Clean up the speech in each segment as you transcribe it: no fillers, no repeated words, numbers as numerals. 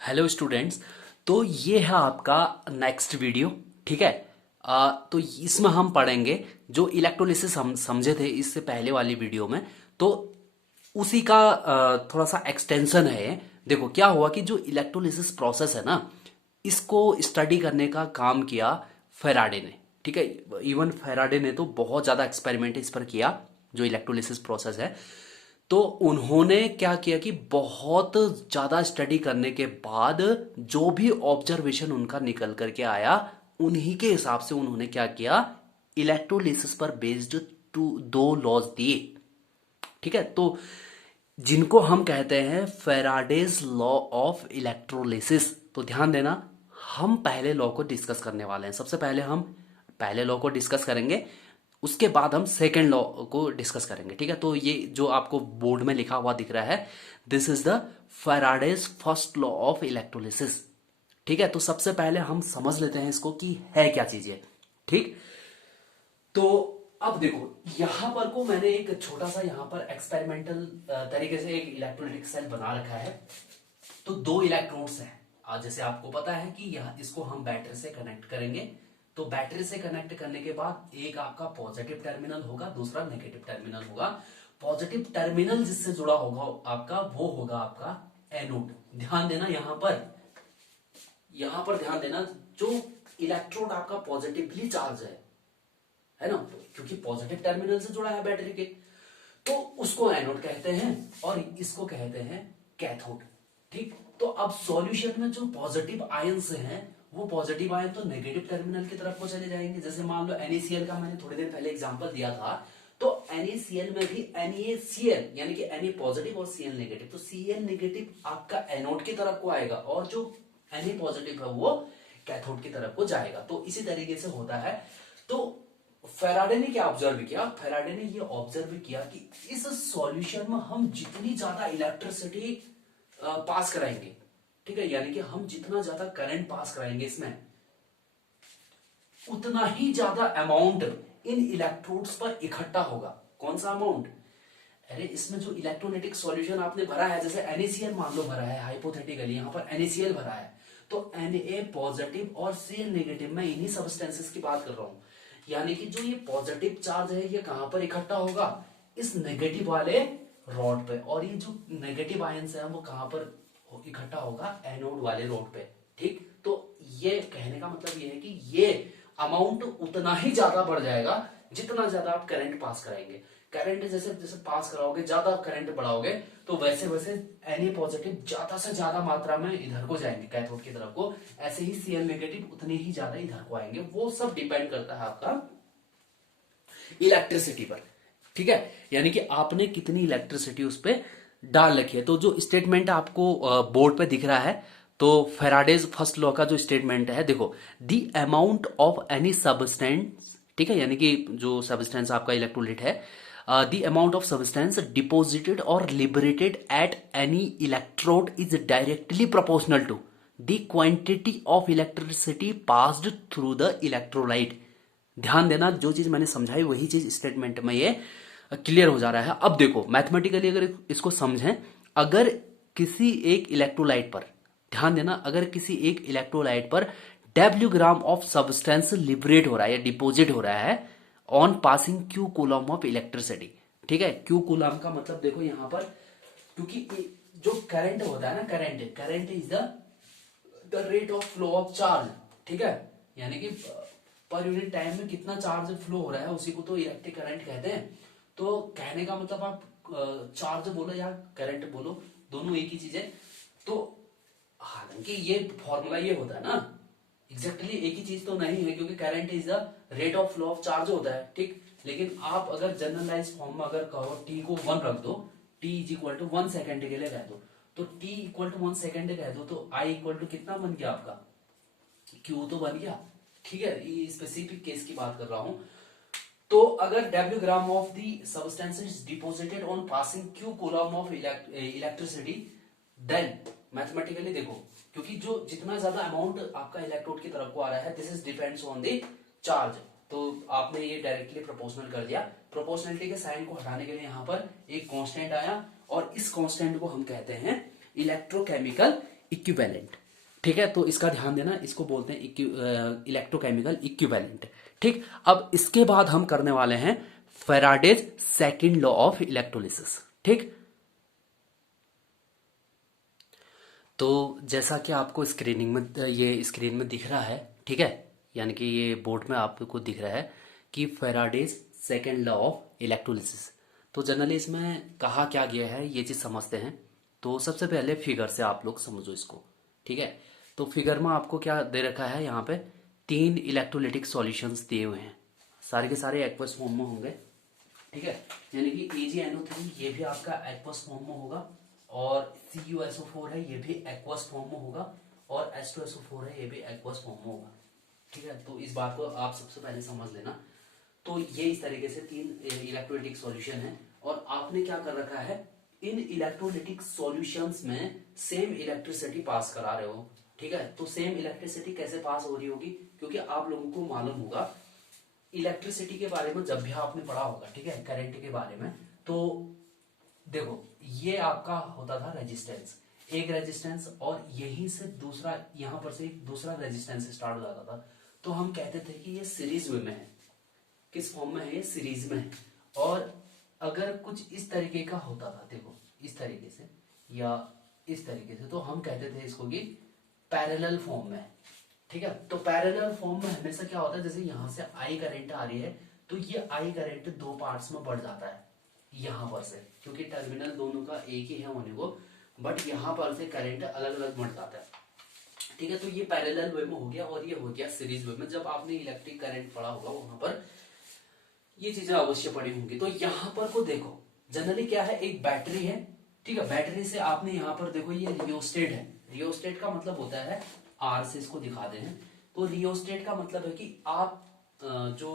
Hello students. तो ये है आपका नेक्स्ट वीडियो। ठीक है। तो इसमें हम पढ़ेंगे जो इलेक्ट्रोलिसिस हम समझे थे इससे पहले वाली वीडियो में। तो उसी का थोड़ा सा एक्सटेंशन है ये। देखो क्या हुआ कि जो इलेक्ट्रोलिसिस प्रोसेस है ना, इसको स्टडी करने का काम किया फेराडे ने। ठीक है। इवन फेराडे ने तो बहुत ज़्यादा एक्सपेरिमेंट इस पर किया, जो इलेक्ट्रोलिसिस प्रोसेस है। तो उन्होंने क्या किया कि बहुत ज्यादा स्टडी करने के बाद जो भी ऑब्जर्वेशन उनका निकल करके आया, उन्हीं के हिसाब से उन्होंने क्या किया, इलेक्ट्रोलिसिस पर बेस्ड दो लॉज दिए। ठीक है। तो जिनको हम कहते हैं फेराडेज लॉ ऑफ इलेक्ट्रोलिसिस। तो ध्यान देना, हम पहले लॉ को डिस्कस करने वाले हैं। सबसे पहले हम पहले लॉ को डिस्कस करेंगे, उसके बाद हम सेकेंड लॉ को डिस्कस करेंगे। ठीक है। तो ये जो आपको बोर्ड में लिखा हुआ दिख रहा है, this is the Faraday's first law of electrolysis. ठीक है। तो सबसे पहले हम समझ लेते हैं इसको कि है क्या चीज है। ठीक। तो अब देखो, यहां पर को मैंने एक छोटा सा यहां पर एक्सपेरिमेंटल तरीके से एक इलेक्ट्रोलिटिक सेल बना रखा है। तो दो इलेक्ट्रोड्स हैं। आज जैसे आपको पता है कि यह इसको हम बैटरी से कनेक्ट करेंगे। तो बैटरी से कनेक्ट करने के बाद एक आपका पॉजिटिव टर्मिनल होगा, दूसरा नेगेटिव टर्मिनल होगा। पॉजिटिव टर्मिनल जिससे जुड़ा होगा आपका, वो होगा आपका एनोड। ध्यान देना यहां पर ध्यान देना, जो इलेक्ट्रोड आपका पॉजिटिवली चार्ज है ना, क्योंकि पॉजिटिव टर्मिनल से जुड़ा है बैटरी के, तो उसको एनोड कहते हैं और इसको कहते हैं कैथोड। ठीक। तो अब सॉल्यूशन में जो पॉजिटिव आयंस हैं, वो पॉजिटिव आयन तो नेगेटिव टर्मिनल की तरफ को चले जाएंगे। जैसे मान लो NaCl का मैंने थोड़ी देर पहले एग्जांपल दिया था। तो NaCl में भी NaCl यानी कि Na पॉजिटिव और Cl नेगेटिव, तो Cl नेगेटिव आपका एनोड की तरफ को आएगा और जो Na पॉजिटिव है वो कैथोड की तरफ को जाएगा। तो इसी तरीके से होता है। तो फेराडे ने क्या ऑब्जर्व किया, फेराडे ने ये ऑब्जर्व किया कि इस सॉल्यूशन में हम जितनी ज्यादा इलेक्ट्रिसिटी पास कराएंगे, ठीक है, यानी कि हम जितना ज्यादा करंट पास कराएंगे इसमें, उतना ही ज्यादा अमाउंट इन इलेक्ट्रोड्स पर इकट्ठा होगा। कौन सा अमाउंट? अरे इसमें जो इलेक्ट्रोलिटिक सॉल्यूशन आपने भरा है, जैसे NaCl मान लो भरा है, हाइपोथेटिकली यहां पर NaCl भरा है, तो Na पॉजिटिव और Cl नेगेटिव, मैं इन्हीं सब्सटेंसेस की बात कर रहा हूं। यानी कि जो ये पॉजिटिव चार्ज है ये कहां पर इकट्ठा होगा? इस नेगेटिव वाले रॉड पे। और ये जो नेगेटिव आयंस है वो कहां पर इकट्ठा होगा? एनोड वाले रॉड पे। ठीक। तो ये कहने का मतलब ये है कि ये अमाउंट उतना ही ज्यादा बढ़ जाएगा जितना ज्यादा आप करंट पास कराएंगे। करंट जैसे जैसे पास कराओगे, ज्यादा करंट बढ़ाओगे, तो वैसे वैसे Na पॉजिटिव ज्यादा से ज्यादा मात्रा में इधर को जाएंगे, कैथोड की तरफ को। ऐसे ही Cl नेगेटिव उतने ही ज्यादा इधर को आएंगे। वो सब डिपेंड करता है आपका इलेक्ट्रिसिटी पर। ठीक है। यानी कि आपने कितनी इलेक्ट्रिसिटी उस पर डाल रखी है। तो जो स्टेटमेंट आपको बोर्ड पे दिख रहा है, तो फेराडेज फर्स्ट लॉ का जो स्टेटमेंट है, देखो, the amount of any substance, ठीक है, यानी कि जो सब्सटेंस आपका इलेक्ट्रोलाइट है, the amount of substance deposited और liberated at any electrode is directly proportional to the quantity of electricity passed through the electrolyte. ध्यान देना, जो चीज मैंने समझाई वही चीज स्टेटमेंट में ये क्लियर हो जा रहा है। अब देखो मैथमेटिकली अगर इसको समझें, अगर किसी एक इलेक्ट्रोलाइट पर, ध्यान देना, अगर किसी एक इलेक्ट्रोलाइट पर W gram of substance liberate हो रहा है या डिपोजिट हो रहा है on passing Q coulomb of electricity. ठीक है। Q कूलम का मतलब देखो यहां पर, क्योंकि जो करंट होता है ना, current is the rate of flow of charge. ठीक है। यानी कि पर यूनिट टाइम में कितना चार्ज फ्लो हो रहा है, उसी को तो इलेक्ट्रिक करंट कहते हैं। तो कहने का मतलब आप चार्ज बोलो या करंट बोलो, दोनों एक ही चीज है। तो हालांकि ये फॉर्मूला ये होता है ना, एग्जैक्टली एक ही चीज तो नहीं है, क्योंकि current is the rate of flow of charge होता है। ठीक। लेकिन आप अगर जनरलाइज फॉर्म में अगर कहो, टी को 1 रख दो, T is equal to 1 second के लिए कह दो, तो टी इक्वल टू 1 सेकेंड कह दो, तो आई इक्वल टू कितना बन गया आपका? क्यू तो बन गया। ठीक है। ये स्पेसिफिक केस की बात कर रहा हूं। तो अगर W gram of the substance is deposited on passing Q coulomb of electricity, then mathematically देखो, क्योंकि जो जितना ज्यादा अमाउंट आपका इलेक्ट्रोड की तरफ को आ रहा है, this is depends on the charge. तो आपने ये डायरेक्टली प्रोपोर्शनल कर दिया। प्रोपोर्शनलिटी के साइन को हटाने के लिए यहां पर एक कांस्टेंट आया, और इस कांस्टेंट को हम कहते हैं इलेक्ट्रोकेमिकल इक्विवेलेंट। ठीक है, तो इसका ध्यान देना, इसको बोलते हैं इलेक्ट्रोकेमिकल इक्विवेलेंट। ठीक, अब इसके बाद हम करने वाले हैं Faraday's second law of electrolysis. ठीक, तो जैसा कि आपको स्क्रीनिंग में, ये स्क्रीन में दिख रहा है, ठीक है, यानी कि ये बोर्ड में आपको दिख रहा है कि Faraday's second law of electrolysis. तो जनरली इसमें कहा क्या गया है ये चीज़ समझते हैं। तो सबसे पहले फिगर से आप लोग समझो इसको। ठीक है, तो फिगर में आपको क्या दे रखा है, यहाँ पे 3 इलेक्ट्रोलिटिक सॉल्यूशंस दिए हुए हैं, सारे के सारे एक्वस फॉर्म में होंगे। ठीक है, यानी कि AgNO3 ये भी आपका एक्वस फॉर्म में होगा, और CuSO4 है ये भी एक्वस फॉर्म में होगा, और H2SO4 है ये भी एक्वस फॉर्म में होगा। ठीक है, तो इस बात को आप सबसे पहले समझ लेना। तो ये इस तरीके से 3 इलेक्ट्रोलिटिक सॉल्यूशन है, और आपने क्या कर रखा है, इन इलेक्ट्रोलिटिक सॉल्यूशंस में सेम इलेक्ट्रिसिटी पास करा रहे हो। ठीक है, तो सेम इलेक्ट्रिसिटी कैसे पास हो रही होगी, क्योंकि आप लोगों को मालूम होगा इलेक्ट्रिसिटी के बारे में, जब भी आपने पढ़ा होगा, ठीक है, करंट के बारे में, तो देखो ये आपका होता था रेजिस्टेंस, एक रेजिस्टेंस, और यहीं से दूसरा, यहां पर से एक दूसरा रेजिस्टेंस स्टार्ट हो जाता था। तो हम कहते थे कि ये सीरीज में है। किस फॉर्म में है, ये सीरीज में है। और अगर कुछ इस तरीके का होता था, देखो इस तरीके से या इस तरीके से, तो हम कहते थे इसको कि पैरेलल फॉर्म में है। ठीक है, तो पैरेलल फॉर्म में हमेशा क्या होता है, जैसे यहां से आई करंट आ रही है, तो ये आई करंट 2 पार्ट्स में बढ़ जाता है यहां पर से, क्योंकि टर्मिनल दोनों का एक ही है होने को, बट यहां पर से करंट अलग अलग बढ़ जाता है। ठीक है, तो ये पैरेलल वे में हो गया, और ये हो गया सीरीज वे में। जब आपने इलेक्ट्रिक करंट पढ़ा होगा वहां पर ये चीजें अवश्य पड़ी होंगी। तो यहां पर को देखो, जनरली क्या है, एक बैटरी है। ठीक है, बैटरी से आपने यहां पर देखो ये रियोस्टेट है। रियोस्टेट का मतलब होता है, आर से इसको दिखा दे हैं, तो रियोस्टेट का मतलब है कि आप जो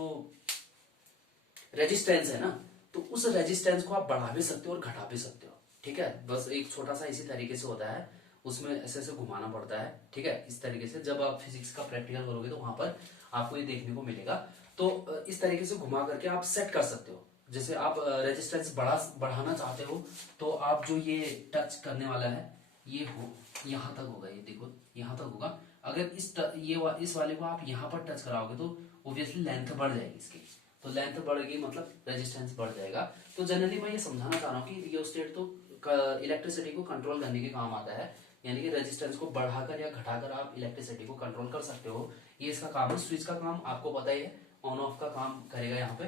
रेजिस्टेंस है ना, तो उस रेजिस्टेंस को आप बढ़ा भी सकते हो और घटा भी सकते हो। ठीक है, बस एक छोटा सा इसी तरीके से होता है, उसमें ऐसे ऐसे घुमाना पड़ता है। ठीक है, इस तरीके से जब आप फिजिक्स का प्रैक्टिकल करोगे तो वहां पर आपको ये देखने को मिलेगा। तो इस तरीके से घुमा करके आप सेट कर सकते हो। जैसे आप रेजिस्टेंस बढ़ाना चाहते हो, तो आप जो ये टच करने वाला है, ये हो यहां तक होगा, ये देखो यहां तक होगा। अगर इस वाले को आप यहाँ पर टच कराओगे तो ऑब्वियसली लेंथ बढ़ जाएगी इसकी, तो लेंथ बढ़ेगी मतलब रेजिस्टेंस बढ़ जाएगा। तो जनरली मैं ये समझाना चाह रहा हूँ कि रियोस्टेट तो इलेक्ट्रिसिटी को कंट्रोल करने के काम आता है, यानी कि रेजिस्टेंस को बढ़ाकर या घटाकर आप इलेक्ट्रिसिटी को कंट्रोल कर सकते हो। ये इसका काम है। स्विच का काम आपको पता ही है, ऑन ऑफ का काम करेगा यहाँ पे।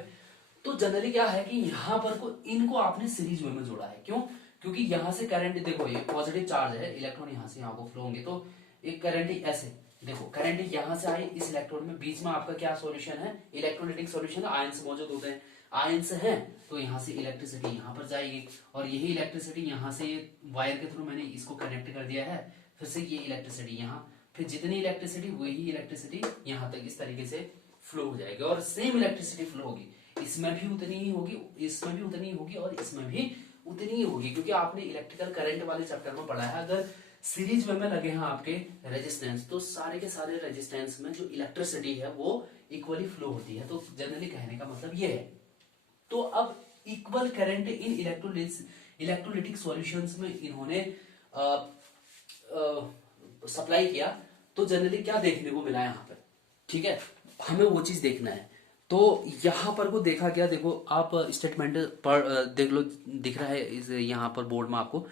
तो जनरली क्या है कि यहाँ पर को इनको आपने सीरीज वे में जोड़ा है। क्यों? क्योंकि यहाँ से करंट, देखो ये पॉजिटिव चार्ज है, इलेक्ट्रॉन यहाँ से यहाँ को फ्लो होंगे, तो एक करंट ऐसे, देखो करंट यहाँ से आई इस इलेक्ट्रोड में, बीच में आपका क्या सॉल्यूशन है, इलेक्ट्रोलिटिक सॉल्यूशन, आयंस मौजूद होते हैं। आयंस हैं तो यहाँ से इलेक्ट्रिसिटी यहाँ पर जाएगी, और यही इलेक्ट्रिसिटी यहाँ से वायर के थ्रू मैंने इसको कनेक्ट कर दिया है, फिर से ये इलेक्ट्रिसिटी यहाँ, फिर जितनी इलेक्ट्रिसिटी वही इलेक्ट्रिसिटी यहाँ तक इस तरीके से फ्लो हो जाएगी, और सेम इलेक्ट्रिसिटी फ्लो होगी। इसमें भी उतनी ही होगी, इसमें भी उतनी ही होगी, और इसमें भी उतनी ही होगी, क्योंकि आपने इलेक्ट्रिकल करंट वाले चैप्टर में पढ़ा है। अगर सीरीज में लगे हैं आपके रेजिस्टेंस, तो सारे के सारे रेजिस्टेंस में जो इलेक्ट्रिसिटी है वो इक्वली फ्लो होती है। तो जनरली कहने का मतलब ये है। तो अब equal current in electrolytic solutions में इन्होंने सप्लाई किया, तो जनरली क्या देखने को मिला यहाँ पर, ठीक है, हमें वो चीज देखना है। तो यहां पर को देखा गया, देखो आप स्टेटमेंट पर देख लो, दिख रहा है इस यहाँ पर बोर्ड में आपको।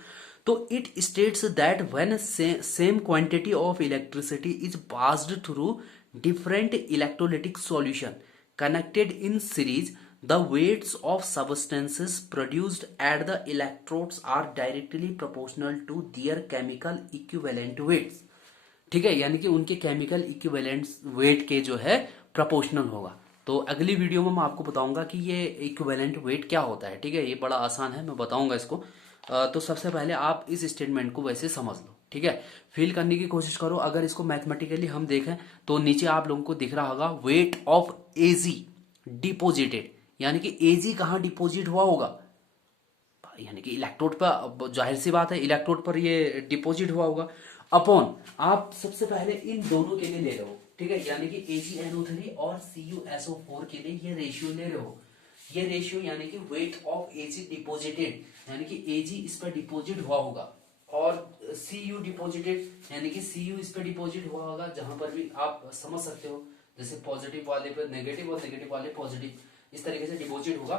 तो it states that when same quantity of electricity is passed through different electrolytic solution connected in series, the weights of substances produced at the electrodes are directly proportional to their chemical equivalent weights। ठीक है, यानी कि उनके chemical equivalent weight के जो है proportional होगा। तो अगली वीडियो में मैं आपको बताऊंगा कि ये इक्विवेलेंट वेट क्या होता है। ठीक है, ये बड़ा आसान है, मैं बताऊंगा इसको। तो सबसे पहले आप इस स्टेटमेंट को वैसे समझ लो। ठीक है, फील करने की कोशिश करो। अगर इसको मैथमेटिकली हम देखें तो नीचे आप लोगों को दिख रहा होगा वेट ऑफ एजी डिपोजिटेड, यानी कि एजी कहाँ डिपोजिट हुआ होगा, यानी कि इलेक्ट्रोड पर, जाहिर सी बात है इलेक्ट्रोड पर ये डिपॉजिट हुआ होगा, अपॉन आप सबसे पहले इन दोनों के लिए ले रहे हो। ठीक है, यानी कि AgNO3 और CuSO4 के लिए ये रेशियो ले रहे हो। ये रेशियो यानी कि वेट ऑफ Ag डिपोजिटेड, यानी कि Ag इस पर डिपोजिट हुआ होगा, और सी यू डिपोजिटेड, यानी कि सी यू इस पे डिपोजिट हुआ होगा, जहां पर भी आप समझ सकते हो, जैसे पॉजिटिव वाले पे नेगेटिव और नेगेटिव वाले पॉजिटिव, इस तरीके से डिपोजिट होगा।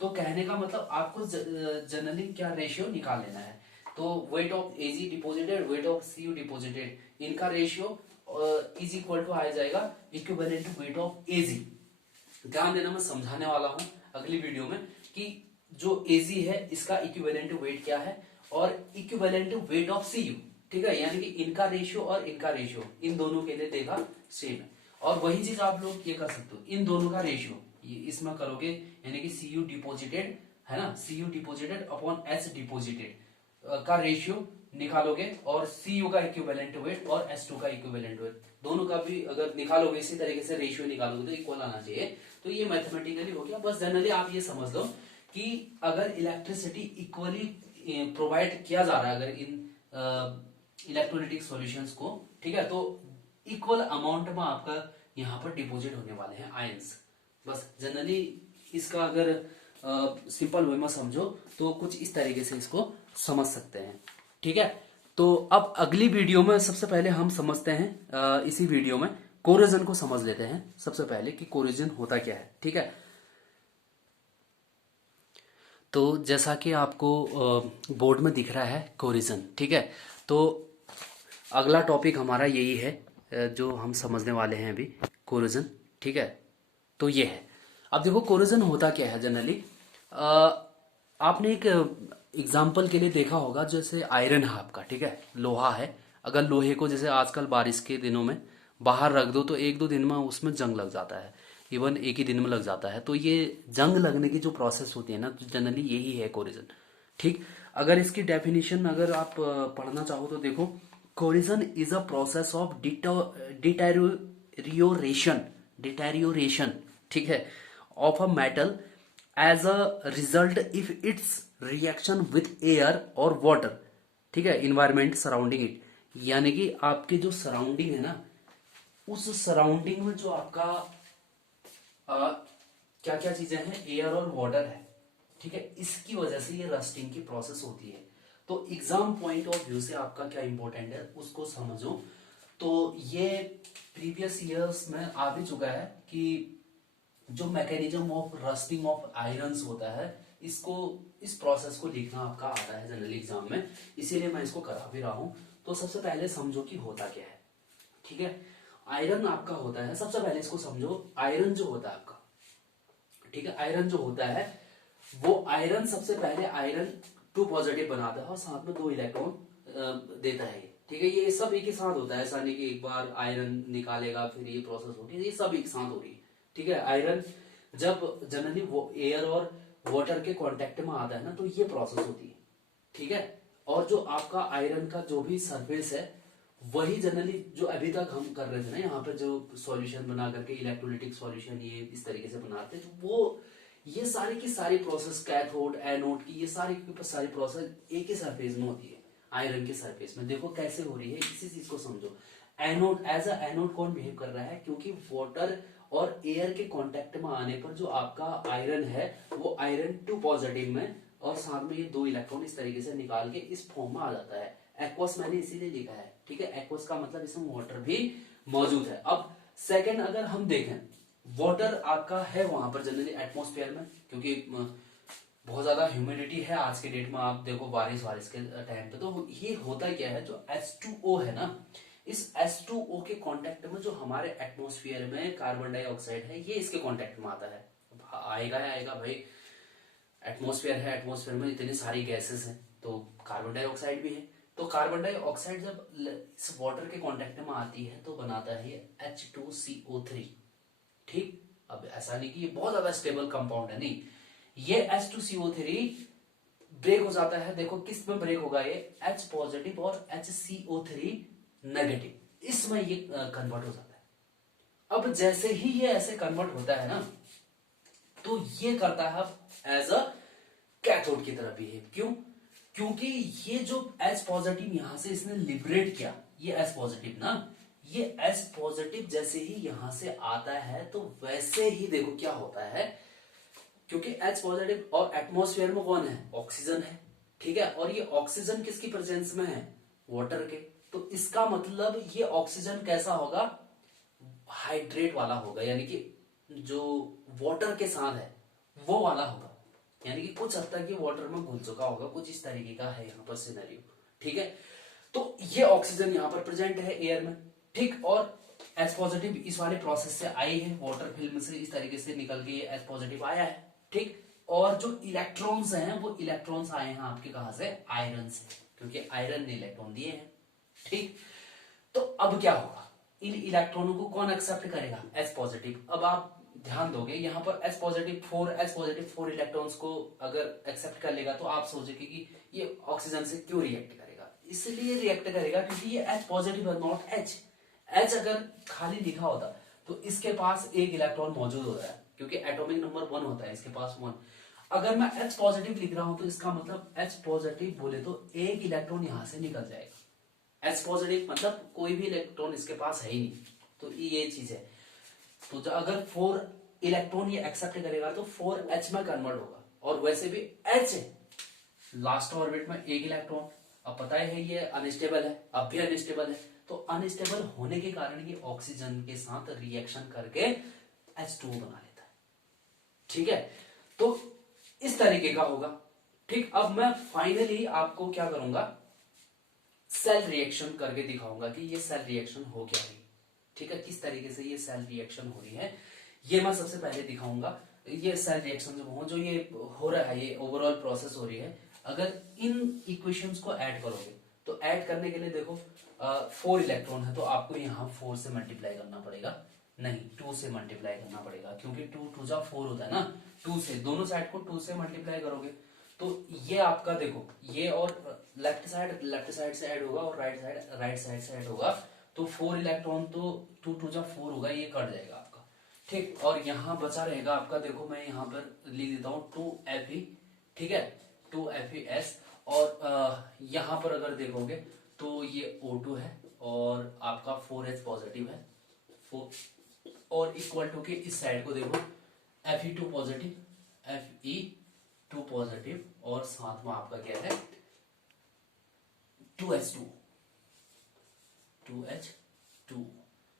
तो कहने का मतलब आपको जनरली क्या रेशियो निकाल लेना है। तो weight of AG deposited, weight of C U deposited, इनका रेशियो इज इक्वल टू आ जाएगा equivalent to weight of AG. ध्यान देना, मैं समझाने वाला हूं अगली वीडियो में कि जो एजी है इसका इक्विवेलेंट वेट क्या है और equivalent weight of C U, ठीक है, यानी कि इनका रेशियो और इनका रेशियो इन दोनों के लिए देगा सेम है। और वही चीज आप लोग ये कर सकते हो, इन दोनों का रेशियो इसमें करोगे, यानी कि सी यू डिपोजिटेड है ना, C U deposited upon H deposited का रेशियो निकालोगे और सी यू का इक्विवेलेंट वेट और एस टू का इक्विवेलेंट वेट दोनों का भी अगर निकालोगे, इसी तरीके से रेशियो निकालोगे तो इक्वल आना चाहिए। तो ये मैथमेटिकली हो गया। बस जनरली आप ये समझ लो कि अगर इलेक्ट्रिसिटी इक्वली प्रोवाइड किया जा रहा है अगर इन इलेक्ट्रोलिटिक सॉल्यूशंस को, ठीक है, तो इक्वल अमाउंट में आपका यहाँ पर डिपोजिट होने वाले हैं आयंस। बस जनरली इसका अगर सिंपल वे में समझो तो कुछ इस तरीके से इसको समझ सकते हैं, ठीक है। तो अब अगली वीडियो में सबसे पहले हम समझते हैं, इसी वीडियो में कोरोजन को समझ लेते हैं सबसे पहले कि कोरोजन होता क्या है, ठीक है। तो जैसा कि आपको बोर्ड में दिख रहा है कोरोजन, ठीक है। तो अगला टॉपिक हमारा यही है जो हम समझने वाले हैं अभी, कोरोजन, ठीक है। तो ये है, अब देखो कोरोजन होता क्या है जनरली। आपने एक एग्जाम्पल के लिए देखा होगा, जैसे आयरन है आपका, ठीक है, लोहा है। अगर लोहे को जैसे आजकल बारिश के दिनों में बाहर रख दो तो एक दो दिन में उसमें जंग लग जाता है, इवन एक ही दिन में लग जाता है। तो ये जंग लगने की जो प्रोसेस होती है ना, तो जनरली यही है कोरिजन, ठीक। अगर इसकी डेफिनेशन अगर आप पढ़ना चाहो तो देखो, corrosion is a process of deterioration, ठीक है, of a metal as a result if its reaction with air और वाटर, ठीक है, इन्वायरमेंट सराउंडिंग इट, यानी कि आपके जो सराउंडिंग है ना, उस सराउंडिंग में जो आपका क्या क्या चीजें हैं, एयर और वाटर है, ठीक है, इसकी वजह से ये रस्टिंग की प्रोसेस होती है। तो एग्जाम पॉइंट ऑफ व्यू से आपका क्या इंपॉर्टेंट है उसको समझो। तो ये प्रीवियस ईयर्स में आ भी चुका है कि जो mechanism of rusting of irons होता है, इसको इस प्रोसेस को लिखना आपका आता है जनरली एग्जाम में, इसीलिए मैं इसको करा भी रहा हूं। तो सबसे पहले समझो कि होता क्या है, ठीक है। आयरन आपका होता है, सबसे पहले इसको समझो, आयरन जो होता है आपका, ठीक है, आयरन जो होता है वो आयरन सबसे पहले आयरन 2 पॉजिटिव बनाता है और साथ में 2 इलेक्ट्रॉन देता है, ठीक है। ये सब एक ही साथ होता है, ऐसा नहीं कि एक बार आयरन निकालेगा फिर ये प्रोसेस होगी, ये सब एक साथ हो रही है, ठीक है। आयरन जब जनरली वो एयर और वाटर के कांटेक्ट में आता है ना, तो ये प्रोसेस होती है, ठीक है। और जो आपका आयरन का जो भी सरफेस है, वही जनरली जो अभी तक हम कर रहे थे ना, यहाँ पे जो सॉल्यूशन बना करके इलेक्ट्रोलिटिक सॉल्यूशन ये इस तरीके से बनाते हैं, तो वो ये सारी की सारी प्रोसेस, कैथोड एनोड की ये सारी सारी प्रोसेस एक ही सरफेस में होती है। आयरन के सरफेस में देखो कैसे हो रही है, इसी चीज को समझो। एनोड एज अ एनोड कौन बिहेव कर रहा है, क्योंकि वाटर और एयर के कांटेक्ट में आने पर जो आपका आयरन है वो आयरन 2 पॉजिटिव में और साथ में ये 2 इलेक्ट्रॉन इस तरीके से निकाल के इस फॉर्म में आ जाता है। एक्वस मैंने इसीलिए लिखा है, ठीक है, एक्वस का मतलब इसमें वाटर भी मौजूद है। अब सेकंड अगर हम देखें, वाटर आपका है वहां पर जनरली एटमॉस्फेयर में, क्योंकि बहुत ज्यादा ह्यूमिडिटी है आज के डेट में, आप देखो बारिश के टाइम पे, तो ये होता क्या है, जो H2O है ना, इस H2O के कांटेक्ट में जो हमारे एटमॉस्फेयर में कार्बन डाइऑक्साइड है, ये इसके कांटेक्ट में आता है। आएगा भाई, एटमॉस्फेयर है, एटमॉस्फेयर में इतनी सारी गैसेस हैं, तो कार्बन डाइऑक्साइड भी है। तो कार्बन डाइऑक्साइड जब इस वाटर के कांटेक्ट में आती है तो बनाता है H2CO3, ठीक। अब ऐसा नहीं कि ये बहुत ज्यादा स्टेबल कंपाउंड है, नहीं, ये H2CO3 ब्रेक हो जाता है। देखो किस में ब्रेक होगा, ये H पॉजिटिव और HCO3 नेगेटिव, इसमें ये कन्वर्ट हो जाता है। अब जैसे ही ये ऐसे कन्वर्ट होता है ना, तो ये करता है एज अ कैथोड की तरह बिहेव। क्यों? क्योंकि ये जो H पॉजिटिव यहां से इसने लिबरेट किया, ये H पॉजिटिव ना, ये H पॉजिटिव जैसे ही यहां से आता है तो वैसे ही देखो क्या होता है, क्योंकि H पॉजिटिव और एटमॉस्फेयर में कौन है, ऑक्सीजन है, ठीक है, और ये ऑक्सीजन किसकी प्रेजेंस में है, वाटर के। तो इसका मतलब ये ऑक्सीजन कैसा होगा, हाइड्रेट वाला होगा, यानी कि जो वाटर के साथ है वो वाला होगा, यानी कि कुछ हद तक ये वाटर में घुल चुका होगा, कुछ इस तरीके का है यहाँ पर सिनेरियो। ठीक है, तो ये ऑक्सीजन यहाँ पर प्रेजेंट है एयर में। ठीक, और एच पॉजिटिव इस वाले प्रोसेस से आई है, वाटर फिल्म से इस तरीके से निकल के ये एच पॉजिटिव आया है। ठीक, और जो इलेक्ट्रॉन्स हैं वो इलेक्ट्रॉन्स आए हैं आपके कहां से, आयरन से, क्योंकि आयरन ने इलेक्ट्रॉन दिए हैं। ठीक, तो अब क्या होगा, इन इलेक्ट्रॉनों को कौन एक्सेप्ट करेगा, एच पॉजिटिव। अब आप ध्यान दोगे यहाँ पर एच पॉजिटिव फोर इलेक्ट्रॉन्स को अगर एक्सेप्ट कर लेगा तो आप सोचेंगे कि ये ऑक्सीजन से क्यों रिएक्ट करेगा, इसलिए रिएक्ट करेगा क्योंकि ये एच पॉजिटिव है, नॉट एच। एच अगर खाली लिखा होता तो इसके पास एक इलेक्ट्रॉन मौजूद होता है, क्योंकि एटॉमिक नंबर 1 होता है, इसके पास 1। अगर मैं एच पॉजिटिव लिख रहा हूं तो इसका मतलब एच पॉजिटिव बोले तो एक इलेक्ट्रॉन यहां से निकल जाएगा। एच पॉजिटिव मतलब कोई भी इलेक्ट्रॉन इसके पास है ही नहीं, तो ये चीज है। तो अगर 4 इलेक्ट्रॉन ये एक्सेप्ट करेगा तो 4H में कन्वर्ट होगा, और वैसे भी H लास्ट ऑर्बिट में एक इलेक्ट्रॉन, अब पता है ये अनस्टेबल है, अब भी अनस्टेबल है, तो अनस्टेबल होने के कारण ये ऑक्सीजन के साथ रिएक्शन करके H2 बना लेता है। ठीक है, तो इस तरीके का होगा। ठीक, अब मैं फाइनली आपको क्या करूंगा, सेल रिएक्शन करके दिखाऊंगा कि ये सेल रिएक्शन हो क्या रही। ठीक है, किस तरीके से ये सेल रिएक्शन हो रही है ये मैं सबसे पहले दिखाऊंगा। ये सेल रिएक्शन जो ये हो रहा है, ये ओवरऑल प्रोसेस हो रही है। अगर इन इक्वेशंस को ऐड करोगे तो ऐड करने के लिए देखो 4 इलेक्ट्रॉन है, तो आपको यहाँ 4 से मल्टीप्लाई करना पड़ेगा, नहीं 2 से मल्टीप्लाई करना पड़ेगा, क्योंकि 2 2 जा 4 होता है ना। 2 से दोनों साइड को 2 से मल्टीप्लाई करोगे तो ये आपका देखो, ये और लेफ्ट साइड से ऐड होगा और राइट साइड से ऐड होगा, तो 4 इलेक्ट्रॉन तो 2 2 जा 4 होगा, ये कट जाएगा आपका। ठीक, और यहाँ बचा रहेगा आपका, देखो मैं यहाँ पर लिख देता हूँ 2Fe। ठीक है, 2FeS, और यहाँ पर अगर देखोगे तो ये O2 है और आपका 4H पॉजिटिव है, 4, और इक्वल टू के इस साइड को देखो Fe2 पॉजिटिव, Fe2 पॉजिटिव, और साथ में आपका क्या है 2H2।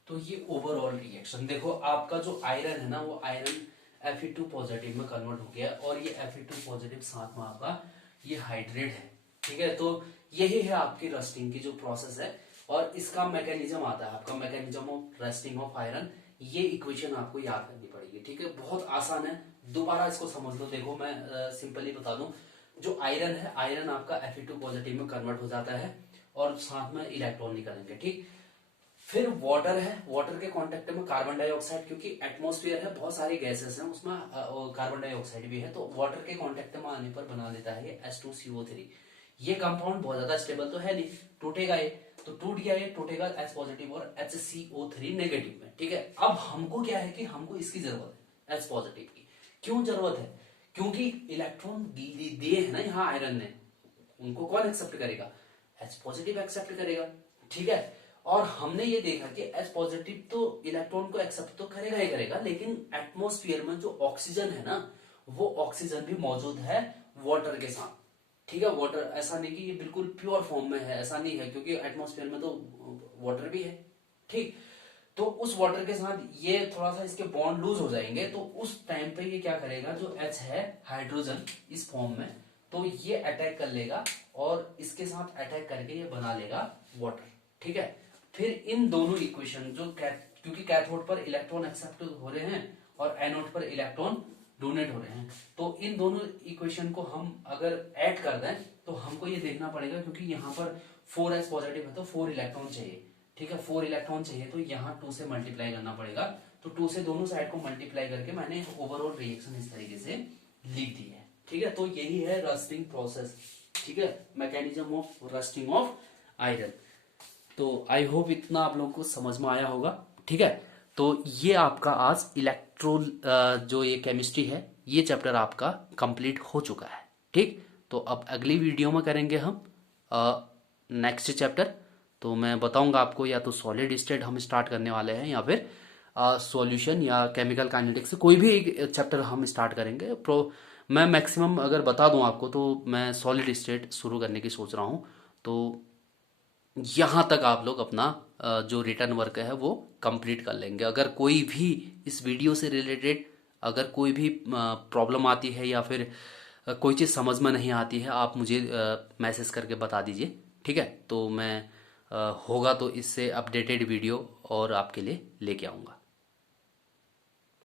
तो ये ओवरऑल रिएक्शन देखो, आपका जो आयरन है ना वो आयरन Fe2 पॉजिटिव में कन्वर्ट हो गया, और ये Fe2 पॉजिटिव साथ में आपका ये हाइड्रेट है। ठीक है, तो यही है आपकी रस्टिंग की जो प्रोसेस है, और इसका मैकेनिज्म आता है आपका mechanism of rusting of iron. ये इक्वेशन आपको याद करनी पड़ेगी। ठीक है, बहुत आसान है, दोबारा इसको समझ लो। देखो मैं सिंपली बता दूं, जो आयरन है, आयरन आपका Fe2 पॉजिटिव में कन्वर्ट हो जाता है और साथ में इलेक्ट्रॉन निकलेंगे। ठीक, फिर वाटर है, वाटर के कांटेक्ट में कार्बन डाइऑक्साइड, क्योंकि एटमॉस्फेयर है, बहुत सारी गैसेस हैं उसमें, कार्बन डाइऑक्साइड भी है, तो वाटर के कांटेक्ट में आने पर बना देता है ये H2CO3। ये कंपाउंड बहुत ज्यादा स्टेबल तो है नहीं, टूटेगा ये, तो टूट गया ये, टूटेगा H पॉजिटिव और HCO3 नेगेटिव में। ठीक है, अब हमको क्या है कि हमको इसकी जरूरत है H पॉजिटिव की। क्यों जरूरत है, क्योंकि इलेक्ट्रॉन दिए है ना यहाँ आयरन ने, उनको कौन एक्सेप्ट करेगा, H पॉजिटिव एक्सेप्ट करेगा। ठीक है, और हमने ये देखा कि H पॉजिटिव तो इलेक्ट्रॉन को एक्सेप्ट तो करेगा ही करेगा, लेकिन एटमॉस्फेयर में जो ऑक्सीजन है ना वो ऑक्सीजन भी मौजूद है वाटर के साथ। ठीक है, वाटर ऐसा नहीं कि ये बिल्कुल प्योर फॉर्म में है, ऐसा नहीं है, क्योंकि एटमॉस्फेयर में तो वाटर भी है। ठीक, तो उस वाटर के साथ ये थोड़ा सा इसके बॉन्ड लूज हो जाएंगे, तो उस टाइम पे ये क्या करेगा, जो H है हाइड्रोजन इस फॉर्म में, तो ये अटैक कर लेगा और इसके साथ अटैक करके ये बना लेगा वाटर। ठीक है, फिर इन दोनों इक्वेशन जो क्योंकि कैथोड पर इलेक्ट्रॉन एक्सेप्ट हो रहे हैं और एनोड पर इलेक्ट्रॉन डोनेट हो रहे हैं, तो इन दोनों इक्वेशन को हम अगर ऐड कर दें तो हमको ये देखना पड़ेगा, क्योंकि यहाँ पर 4H पॉजिटिव है तो 4 इलेक्ट्रॉन चाहिए। ठीक है, 4 इलेक्ट्रॉन चाहिए तो यहाँ 2 से मल्टीप्लाई करना पड़ेगा, तो 2 से दोनों साइड को मल्टीप्लाई करके मैंने ओवरऑल रिएक्शन इस तरीके से लिख दी है। ठीक है, तो यही है रस्टिंग प्रोसेस। ठीक है, mechanism of rusting of iron. तो आई होप इतना आप लोगों को समझ में आया होगा। ठीक है, तो ये आपका आज इलेक्ट्रो जो ये केमिस्ट्री है ये चैप्टर आपका कंप्लीट हो चुका है। ठीक, तो अब अगली वीडियो में करेंगे हम नेक्स्ट चैप्टर। तो मैं बताऊंगा आपको, या तो सॉलिड स्टेट हम स्टार्ट करने वाले हैं या फिर सॉल्यूशन या केमिकल काइनेटिक्स, कोई भी एक चैप्टर हम स्टार्ट करेंगे। मैं मैक्सिमम अगर बता दूं आपको तो मैं सॉलिड स्टेट शुरू करने की सोच रहा हूं। तो यहाँ तक आप लोग अपना जो रिटर्न वर्क है वो कंप्लीट कर लेंगे। अगर कोई भी इस वीडियो से रिलेटेड अगर कोई भी प्रॉब्लम आती है या फिर कोई चीज़ समझ में नहीं आती है, आप मुझे मैसेज करके बता दीजिए, ठीक है? तो मैं होगा तो इससे अपडेटेड वीडियो और आपके लिए लेके आऊँगा।